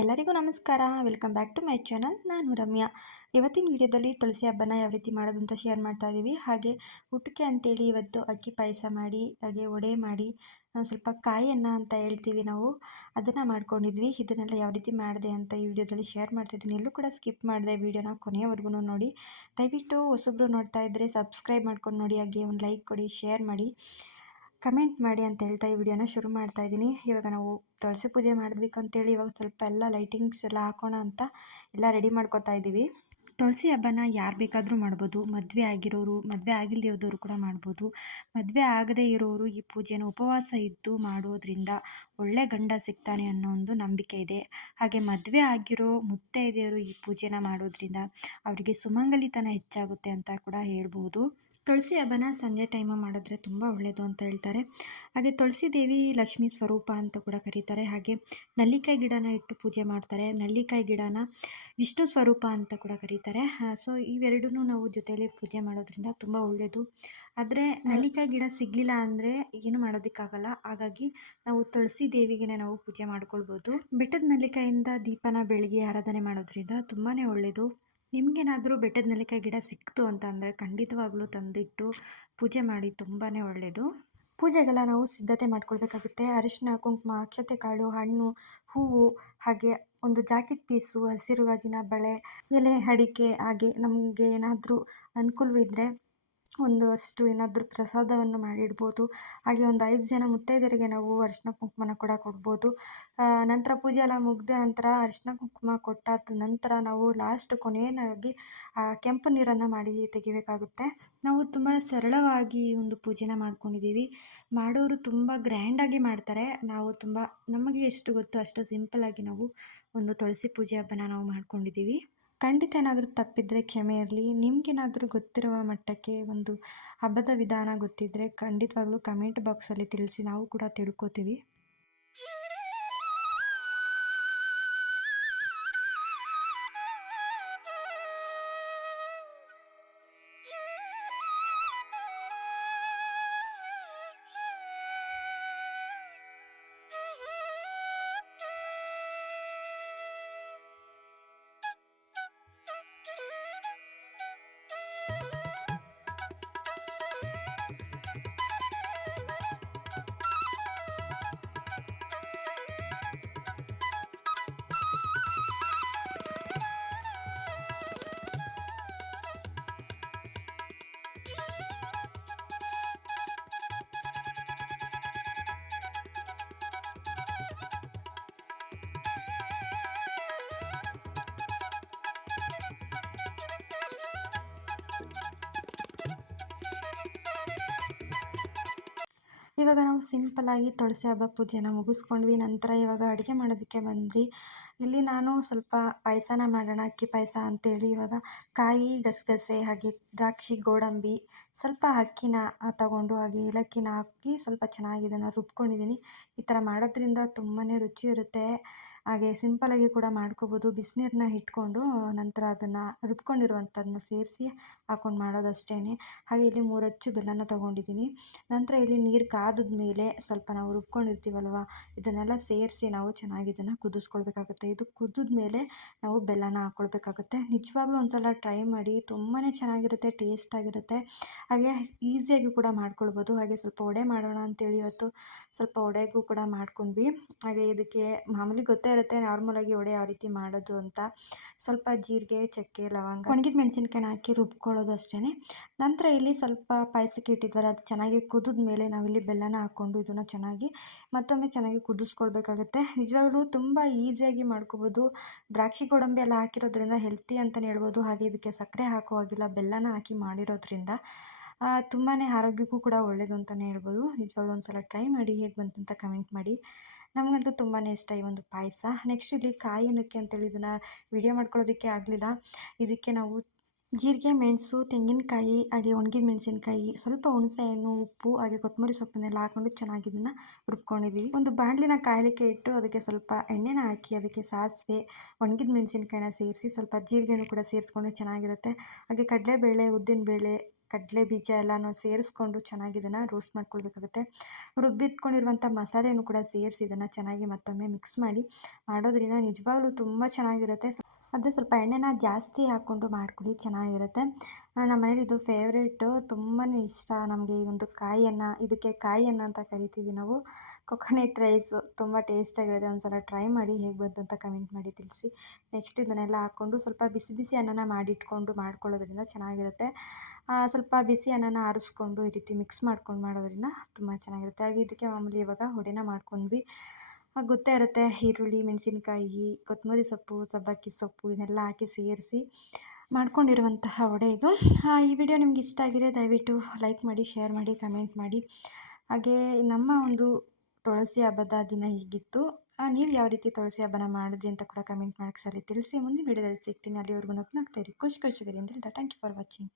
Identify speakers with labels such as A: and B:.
A: ಎಲ್ಲರಿಗೂ ನಮಸ್ಕಾರ. Welcome back to my channel. ನಾನು ರಮ್ಯಾ. ಇವತ್ತಿನ ವಿಡಿಯೋದಲ್ಲಿ ತುಳಸಿ ಹಬ್ಬನ ಯಾವ ರೀತಿ ಮಾಡೋದು ಅಂತ ಶೇರ್ ಮಾಡ್ತಾ ಇದ್ದೀವಿ ಹಾಗೆ ಊಟಕ್ಕೆ ಅಂತೇಳಿ ಇವತ್ತು ಅಕ್ಕಿ ಪಾಯಸ ಮಾಡಿ, ಹಾಗೆ ಒಡೆ ಮಾಡಿ ಸ್ವಲ್ಪ ಕಾಯಿಯನ್ನ ಅಂತ ಹೇಳ್ತೀವಿ ನಾವು. ಅದನ್ನು ಮಾಡ್ಕೊಂಡಿದ್ವಿ. ಇದನ್ನೆಲ್ಲ ಯಾವ ರೀತಿ ಮಾಡಿದೆ ಅಂತ ಈ ವಿಡಿಯೋದಲ್ಲಿ ಶೇರ್ ಮಾಡ್ತಿದ್ದೀನಿ ಎಲ್ಲೂ ಕೂಡ ಸ್ಕಿಪ್ ಮಾಡಿದೆ ವಿಡಿಯೋನ ಕೊನೆಯವರೆಗೂ ನೋಡಿ. ದಯವಿಟ್ಟು ಹೊಸಬ್ರು ನೋಡ್ತಾ ಇದ್ದರೆ ಸಬ್ಸ್ಕ್ರೈಬ್ ಮಾಡ್ಕೊಂಡು ನೋಡಿ. ಹಾಗೆ ಒಂದು ಲೈಕ್ ಕೊಡಿ, ಶೇರ್ ಮಾಡಿ. ಕಮೆಂಟ್ ಮಾಡಿ ಅಂತ ಹೇಳ್ತಾ ಈ ವಿಡಿಯೋನ ಶುರು ಮಾಡ್ತಾ ಇದ್ದೀನಿ. ಇವಾಗ ನಾವು ತುಳಸಿ ಪೂಜೆ ಮಾಡಬೇಕು ಅಂತೇಳಿ ಇವಾಗ ಸ್ವಲ್ಪ ಎಲ್ಲ ಲೈಟಿಂಗ್ಸ್ ಎಲ್ಲ ಹಾಕೋಣ ಅಂತ ಎಲ್ಲ ರೆಡಿ ಮಾಡ್ಕೋತಾ ಇದ್ದೀವಿ. ತುಳಸಿ ಹಬ್ಬನ ಯಾರು ಬೇಕಾದರೂ ಮಾಡ್ಬೋದು. ಮದುವೆ ಆಗಿರೋರು, ಮದುವೆ ಆಗಿಲ್ಲದೆ ಇರೋರು ಕೂಡ ಮಾಡ್ಬೋದು. ಮದುವೆ ಆಗದೇ ಇರೋರು ಈ ಪೂಜೆನ ಉಪವಾಸ ಇದ್ದು ಮಾಡೋದ್ರಿಂದ ಒಳ್ಳೆ ಗಂಡ ಸಿಗ್ತಾನೆ ಅನ್ನೋ ಒಂದು ನಂಬಿಕೆ ಇದೆ. ಹಾಗೆ ಮದುವೆ ಆಗಿರೋ ಮುತ್ತೈದೆಯರು ಈ ಪೂಜೆನ ಮಾಡೋದ್ರಿಂದ ಅವರಿಗೆ ಸುಮಂಗಲಿತನ ಹೆಚ್ಚಾಗುತ್ತೆ ಅಂತ ಕೂಡ ಹೇಳ್ಬೋದು. ತುಳಸಿ ಹಬ್ಬನ ಸಂಜೆ ಟೈಮ ಮಾಡಿದ್ರೆ ತುಂಬ ಒಳ್ಳೆಯದು ಅಂತ ಹೇಳ್ತಾರೆ. ಹಾಗೆ ತುಳಸಿ ದೇವಿ ಲಕ್ಷ್ಮೀ ಸ್ವರೂಪ ಅಂತ ಕೂಡ ಕರೀತಾರೆ. ಹಾಗೆ ನಲ್ಲಿಕಾಯಿ ಗಿಡನ ಇಟ್ಟು ಪೂಜೆ ಮಾಡ್ತಾರೆ. ನಲ್ಲಿಕಾಯಿ ಗಿಡನ ವಿಷ್ಣು ಸ್ವರೂಪ ಅಂತ ಕೂಡ ಕರೀತಾರೆ. ಸೊ ಇವೆರಡೂ ನಾವು ಜೊತೆಯಲ್ಲಿ ಪೂಜೆ ಮಾಡೋದ್ರಿಂದ ತುಂಬ ಒಳ್ಳೆಯದು ಆದರೆ ನಲ್ಲಿಕಾಯಿ ಗಿಡ ಸಿಗಲಿಲ್ಲ ಅಂದರೆ ಏನು ಮಾಡೋದಕ್ಕಾಗಲ್ಲ. ಹಾಗಾಗಿ ನಾವು ತುಳಸಿ ದೇವಿಗೆ ನಾವು ಪೂಜೆ ಮಾಡ್ಕೊಳ್ಬೋದು. ಬೆಟ್ಟದ ನಲ್ಲಿಕಾಯಿಂದ ದೀಪನ ಬೆಳಗ್ಗೆ ಆರಾಧನೆ ಮಾಡೋದ್ರಿಂದ ತುಂಬಾ ಒಳ್ಳೆಯದು ನಿಮಗೇನಾದರೂ ಬೆಟ್ಟದ ನೆಲ್ಲಿಕಾಯಿ ಗಿಡ ಸಿಕ್ತು ಅಂತ ಅಂದರೆ ಖಂಡಿತವಾಗ್ಲೂ ತಂದಿಟ್ಟು ಪೂಜೆ ಮಾಡಿ ತುಂಬಾ ಒಳ್ಳೆಯದು ಪೂಜೆಗೆಲ್ಲ ನಾವು ಸಿದ್ಧತೆ ಮಾಡ್ಕೊಳ್ಬೇಕಾಗುತ್ತೆ. ಅರಿಶಿನ ಕುಂಕುಮ ಅಕ್ಷತೆ ಕಾಳು ಹಣ್ಣು, ಹೂವು, ಹಾಗೆ ಒಂದು ಜಾಕೆಟ್ ಪೀಸು, ಹಸಿರು ಗಾಜಿನ ಬಳೆ, ಎಲೆ, ಅಡಿಕೆ, ಹಾಗೆ ನಮಗೆ ಏನಾದರೂ ಅನುಕೂಲವಿದ್ದರೆ ಒಂದು ಅಷ್ಟು ಏನಾದರೂ ಪ್ರಸಾದವನ್ನು ಮಾಡಿಡ್ಬೋದು. ಹಾಗೆ ಒಂದು ಐದು ಜನ ಮುತ್ತೈದೆಯರಿಗೆ ನಾವು ಅರಿಶಿನ ಕುಂಕುಮನ ಕೂಡ ಕೊಡ್ಬೋದು. ನಂತರ ಪೂಜೆ ಎಲ್ಲ ಮುಗಿದ ನಂತರ ಅರಿಶಿನ ಕುಂಕುಮ ಕೊಟ್ಟಾದ ನಂತರ ನಾವು ಲಾಸ್ಟ್ ಕೊನೆಯದಾಗಿ ಕೆಂಪು ನೀರನ್ನು ಮಾಡಿ ತೆಗಿಬೇಕಾಗುತ್ತೆ. ನಾವು ತುಂಬ ಸರಳವಾಗಿ ಒಂದು ಪೂಜೆನ ಮಾಡ್ಕೊಂಡಿದ್ದೀವಿ. ಮಾಡೋರು ತುಂಬ ಗ್ರ್ಯಾಂಡಾಗಿ ಮಾಡ್ತಾರೆ. ನಾವು ತುಂಬ, ನಮಗೆ ಎಷ್ಟು ಗೊತ್ತು ಅಷ್ಟು ಸಿಂಪಲ್ಲಾಗಿ ನಾವು ಒಂದು ತುಳಸಿ ಪೂಜೆ ಹಬ್ಬನ ನಾವು ಮಾಡ್ಕೊಂಡಿದ್ದೀವಿ. ಖಂಡಿತ ಏನಾದರೂ ತಪ್ಪಿದರೆ ಕ್ಷಮೆ ಇರಲಿ ನಿಮಗೇನಾದರೂ ಗೊತ್ತಿರುವ ಮಟ್ಟಕ್ಕೆ ಒಂದು ಹಬ್ಬದ ವಿಧಾನ ಗೊತ್ತಿದ್ದರೆ ಖಂಡಿತವಾಗ್ಲೂ ಕಮೆಂಟ್ ಬಾಕ್ಸಲ್ಲಿ ತಿಳಿಸಿ, ನಾವು ಕೂಡ ತಿಳ್ಕೊತೀವಿ. ಇವಾಗ ನಾವು ಸಿಂಪಲ್ಲಾಗಿ ತುಳಸಿ ಹಬ್ಬ ಪೂಜೆನ ಮುಗಿಸ್ಕೊಂಡ್ವಿ, ನಂತರ ಇವಾಗ ಅಡುಗೆ ಮಾಡೋದಕ್ಕೆ ಬಂದ್ವಿ. ಇಲ್ಲಿ ನಾನು ಸ್ವಲ್ಪ ಪಾಯಸನ ಮಾಡೋಣ, ಅಕ್ಕಿ ಪಾಯಸ ಅಂತೇಳಿ. ಇವಾಗ ಕಾಯಿ, ಗಸಗಸೆ, ಹಾಗೆ ದ್ರಾಕ್ಷಿ, ಗೋಡಂಬಿ, ಸ್ವಲ್ಪ ಅಕ್ಕಿನ ತಗೊಂಡು, ಹಾಗೆ ಏಲಕ್ಕಿನ ಹಾಕಿ ಸ್ವಲ್ಪ ಚೆನ್ನಾಗಿ ಇದನ್ನು ರುಬ್ಕೊಂಡಿದ್ದೀನಿ. ಈ ಥರ ಮಾಡೋದ್ರಿಂದ ತುಂಬಾ ರುಚಿ ಇರುತ್ತೆ. ಹಾಗೆ ಸಿಂಪಲಾಗಿ ಕೂಡ ಮಾಡ್ಕೋಬೋದು. ಬಿಸಿನೀರನ್ನ ಇಟ್ಕೊಂಡು ನಂತರ ಅದನ್ನು ರುಬ್ಕೊಂಡಿರುವಂಥದ್ದನ್ನ ಸೇರಿಸಿ ಹಾಕೊಂಡು ಮಾಡೋದಷ್ಟೇ ಹಾಗೆ ಇಲ್ಲಿ ಮೂರು ಬೆಲ್ಲನ ತೊಗೊಂಡಿದ್ದೀನಿ ನಂತರ ಇಲ್ಲಿ ನೀರು ಕಾದದ ಮೇಲೆ ಸ್ವಲ್ಪ ನಾವು ರುಬ್ಕೊಂಡಿರ್ತೀವಲ್ವ, ಇದನ್ನೆಲ್ಲ ಸೇರಿಸಿ ನಾವು ಚೆನ್ನಾಗಿ ಇದನ್ನು ಕುದಿಸ್ಕೊಳ್ಬೇಕಾಗುತ್ತೆ. ಇದು ಕುದ್ದ ಮೇಲೆ ನಾವು ಬೆಲ್ಲನ ಹಾಕ್ಕೊಳ್ಬೇಕಾಗುತ್ತೆ ನಿಜವಾಗ್ಲೂ ಒಂದ್ಸಲ ಟ್ರೈ ಮಾಡಿ ತುಂಬಾ ಚೆನ್ನಾಗಿರುತ್ತೆ ಟೇಸ್ಟಾಗಿರುತ್ತೆ ಹಾಗೆ ಈಸಿಯಾಗಿ ಕೂಡ ಮಾಡ್ಕೊಳ್ಬೋದು. ಹಾಗೆ ಸ್ವಲ್ಪ ವಡೆ ಮಾಡೋಣ ಅಂತೇಳಿ ಇವತ್ತು ಸ್ವಲ್ಪ ವಡೆಗೂ ಕೂಡ ಮಾಡ್ಕೊಂಡ್ವಿ. ಹಾಗೆ ಇದಕ್ಕೆ ಮಾಮೂಲಿ ಗೊತ್ತೇ ಇರುತ್ತೆ ನಾರ್ಮಲಾಗಿ ವಡೆ ಯಾವ ರೀತಿ ಮಾಡೋದು ಅಂತ. ಸ್ವಲ್ಪ ಜೀರಿಗೆ, ಚಕ್ಕೆ, ಲವಂಗ. ಒಣಗಿದ ಮೆಣಸಿನ್ಕಾಯಿನ ಹಾಕಿ ರುಬ್ಕೊಳ್ಳೋದು ಅಷ್ಟೇ ನಂತರ ಇಲ್ಲಿ ಸ್ವಲ್ಪ ಪಾಯಸಕ್ಕೆ ಇಟ್ಟಿದ್ವಲ್ಲ, ಅದು ಚೆನ್ನಾಗಿ ಕುದಿದ ಮೇಲೆ ನಾವಿಲ್ಲಿ ಬೆಲ್ಲನ ಹಾಕ್ಕೊಂಡು ಇದನ್ನು ಚೆನ್ನಾಗಿ ಮತ್ತೊಮ್ಮೆ ಚೆನ್ನಾಗಿ ಕುದಿಸ್ಕೊಳ್ಬೇಕಾಗುತ್ತೆ. ನಿಜವಾಗ್ಲೂ ತುಂಬ ಈಸಿಯಾಗಿ ಮಾಡ್ಕೋಬೋದು. ದ್ರಾಕ್ಷಿ ಗೋಡಂಬಿ ಎಲ್ಲ ಹಾಕಿರೋದ್ರಿಂದ ಹೆಲ್ತಿ ಅಂತಲೇ ಹೇಳ್ಬೋದು. ಹಾಗೆ ಇದಕ್ಕೆ ಸಕ್ಕರೆ ಹಾಕೋ ಹಾಗಿಲ್ಲ, ಬೆಲ್ಲನ ಹಾಕಿ ಮಾಡಿರೋದ್ರಿಂದ ತುಂಬಾ ಆರೋಗ್ಯಕ್ಕೂ ಕೂಡ ಒಳ್ಳೆಯದು ಅಂತಲೇ ಹೇಳ್ಬೋದು. ನಿಜವಾಗ್ಲೂ ಒಂದು ಸಲ ಟ್ರೈ ಮಾಡಿ, ಹೇಗೆ ಬಂತು ಅಂತ ಕಮೆಂಟ್ ಮಾಡಿ. ನಮಗಂತೂ ತುಂಬಾ ಇಷ್ಟ ಈ ಒಂದು ಪಾಯಸ. ನೆಕ್ಸ್ಟ್ ಇಲ್ಲಿ ಕಾಯಿ ಏನಕ್ಕೆ ಅಂತೇಳಿ ಇದನ್ನು ವಿಡಿಯೋ ಮಾಡ್ಕೊಳ್ಳೋದಕ್ಕೆ ಆಗಲಿಲ್ಲ. ಇದಕ್ಕೆ ನಾವು ಜೀರಿಗೆ, ಮೆಣಸು, ತೆಂಗಿನಕಾಯಿ, ಹಾಗೆ ಒಣಗಿದ ಮೆಣಸಿನಕಾಯಿ, ಸ್ವಲ್ಪ ಹುಣಸೆ ಹಣ್ಣು ಉಪ್ಪು, ಹಾಗೆ ಕೊತ್ತಂಬರಿ ಸೊಪ್ಪನ್ನೆಲ್ಲ ಹಾಕೊಂಡು ಚೆನ್ನಾಗಿ ಇದನ್ನು ರುಬ್ಕೊಂಡಿದ್ದೀವಿ ಒಂದು ಬಾಣಲಿನ ಕಾಯಲಿಕ್ಕೆ ಇಟ್ಟು ಅದಕ್ಕೆ ಸ್ವಲ್ಪ ಎಣ್ಣೆನ ಹಾಕಿ ಅದಕ್ಕೆ ಸಾಸಿವೆ, ಒಣಗಿದ ಮೆಣಸಿನಕಾಯಿನ ಸೇರಿಸಿ ಸ್ವಲ್ಪ ಜೀರಿಗೆನೂ ಕೂಡ ಸೇರಿಸ್ಕೊಂಡು ಚೆನ್ನಾಗಿರುತ್ತೆ. ಹಾಗೆ ಕಡಲೆಬೇಳೆ, ಉದ್ದಿನಬೇಳೆ ಕಡಲೆ ಬೀಜ ಎಲ್ಲನೂ ಸೇರಿಸ್ಕೊಂಡು ಚೆನ್ನಾಗಿ ಇದನ್ನು ರೋಸ್ಟ್ ಮಾಡ್ಕೊಳ್ಬೇಕಾಗುತ್ತೆ. ರುಬ್ಬಿಟ್ಕೊಂಡಿರುವಂಥ ಮಸಾಲೆಯನ್ನು ಕೂಡ ಸೇರಿಸಿ ಇದನ್ನು ಚೆನ್ನಾಗಿ ಮತ್ತೊಮ್ಮೆ ಮಿಕ್ಸ್ ಮಾಡಿ ಮಾಡೋದ್ರಿಂದ ನಿಜವಾಗ್ಲೂ ತುಂಬ ಚೆನ್ನಾಗಿರುತ್ತೆ. ಆದರೆ ಸ್ವಲ್ಪ ಎಣ್ಣೆನ ಜಾಸ್ತಿ ಹಾಕ್ಕೊಂಡು ಮಾಡ್ಕೊಳ್ಳಿ, ಚೆನ್ನಾಗಿರುತ್ತೆ. ನಮ್ಮ ಮನೇಲಿ ಇದು ಫೇವ್ರೇಟು ತುಂಬಾ ಇಷ್ಟ ನಮಗೆ ಈ ಒಂದು ಕಾಯಿಯನ್ನು, ಇದಕ್ಕೆ ಕಾಯಿಯನ್ನು ಅಂತ ಕರಿತೀವಿ ನಾವು. ಕೊಕೊನೆಟ್ ರೈಸು ತುಂಬ ಟೇಸ್ಟಾಗಿರುತ್ತೆ ಒಂದು ಸಲ ಟ್ರೈ ಮಾಡಿ ಹೇಗೆ ಬಂತು ಅಂತ ಕಮೆಂಟ್ ಮಾಡಿ ತಿಳಿಸಿ. ನೆಕ್ಸ್ಟ್ ಇದನ್ನೆಲ್ಲ ಹಾಕ್ಕೊಂಡು ಸ್ವಲ್ಪ ಬಿಸಿ ಬಿಸಿ ಅನ್ನನ ಮಾಡಿಟ್ಕೊಂಡು ಮಾಡ್ಕೊಳ್ಳೋದ್ರಿಂದ ಚೆನ್ನಾಗಿರುತ್ತೆ. ಸ್ವಲ್ಪ ಬಿಸಿ ಅನ್ನನ ಆರಿಸ್ಕೊಂಡು ಈ ರೀತಿ ಮಿಕ್ಸ್ ಮಾಡ್ಕೊಂಡು ಮಾಡೋದ್ರಿಂದ ತುಂಬ ಚೆನ್ನಾಗಿರುತ್ತೆ. ಹಾಗೆ ಇದಕ್ಕೆ ಮಾಮೂಲಿ ಇವಾಗ ವಡೆನ ಮಾಡ್ಕೊಂಡ್ವಿ. ಗೊತ್ತೇ ಇರುತ್ತೆ ಈರುಳ್ಳಿ ಮೆಣಸಿನ್ಕಾಯಿ ಕೊತ್ತಂಬರಿ ಸೊಪ್ಪು ಸಬ್ಬಕ್ಕಿ ಸೊಪ್ಪು ಇದನ್ನೆಲ್ಲ ಹಾಕಿ ಸೇರಿಸಿ ಮಾಡ್ಕೊಂಡಿರುವಂತಹ ವಡೆ ಇದು ಈ ವಿಡಿಯೋ ನಿಮ್ಗೆ ಇಷ್ಟ ಆಗಿದೆ ದಯವಿಟ್ಟು ಲೈಕ್ ಮಾಡಿ ಶೇರ್ ಮಾಡಿ ಕಮೆಂಟ್ ಮಾಡಿ ಹಾಗೇ ನಮ್ಮ ಒಂದು ತುಳಸಿ ಹಬ್ಬದ ದಿನ ಹೀಗಿತ್ತು ನೀವು ಯಾವ ರೀತಿ ತುಳಸಿ ಹಬ್ಬನ ಮಾಡಿದ್ರಿ ಅಂತ ಕೂಡ ಕಮೆಂಟ್ ಮಾಡಕ್ಕೆ ಸರಿ ತಿಳಿಸಿ ಮುಂದಿನ ವಿಡಿಯೋದಲ್ಲಿ ಸಿಗ್ತೀನಿ ಅಲ್ಲಿವರೆಗೂ ನಗ್ನಾಗ್ತಾ ಇರಿ ಖುಷಿ ಖುಷಿಗಿರಿ ಅಂತ ಹೇಳ್ತಾ ಥ್ಯಾಂಕ್ ಯು ಫಾರ್ ವಾಚಿಂಗ್